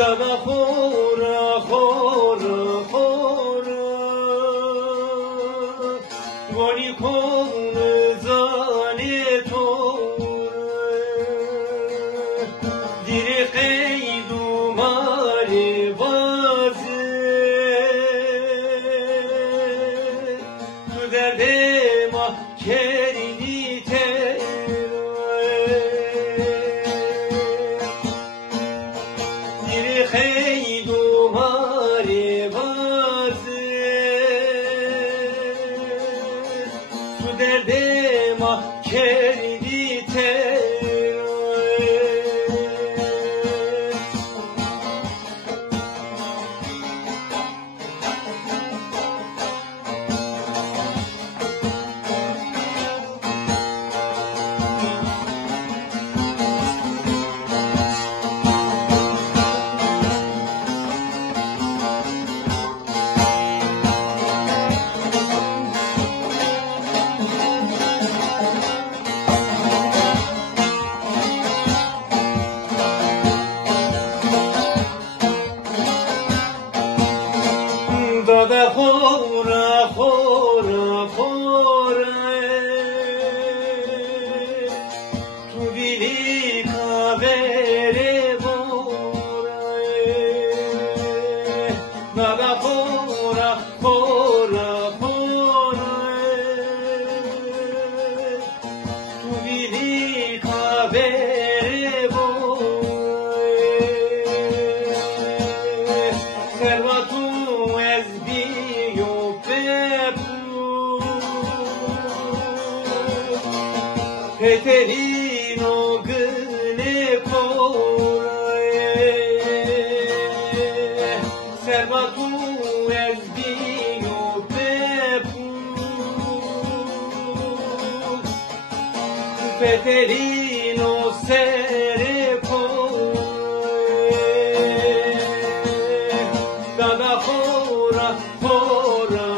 dada khora khora khora goni kon zane tor dire qeydu mare baze tu derde ma kerini خیدو ماری بازه تو درد ما کردی دادا خورا خورا خورا تو بیلی کابره بورا دادا خورا خورا خورا تو بیلی کابره بورا سرواتو Peterino gune korae Servatu ezbino pepu Peterino sere korae Dada khora khora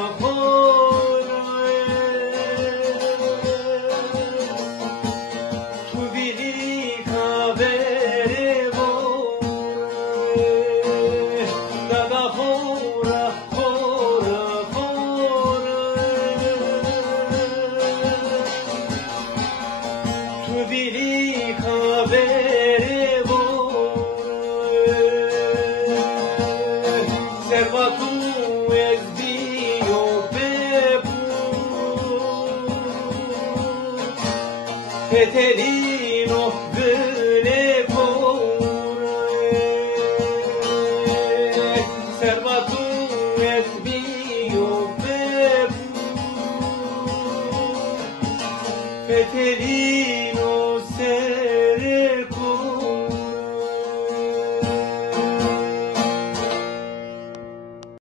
Biri kabere bore servatu ezdio bebu Peterino gune bore servatu ezdio bebu Peterino se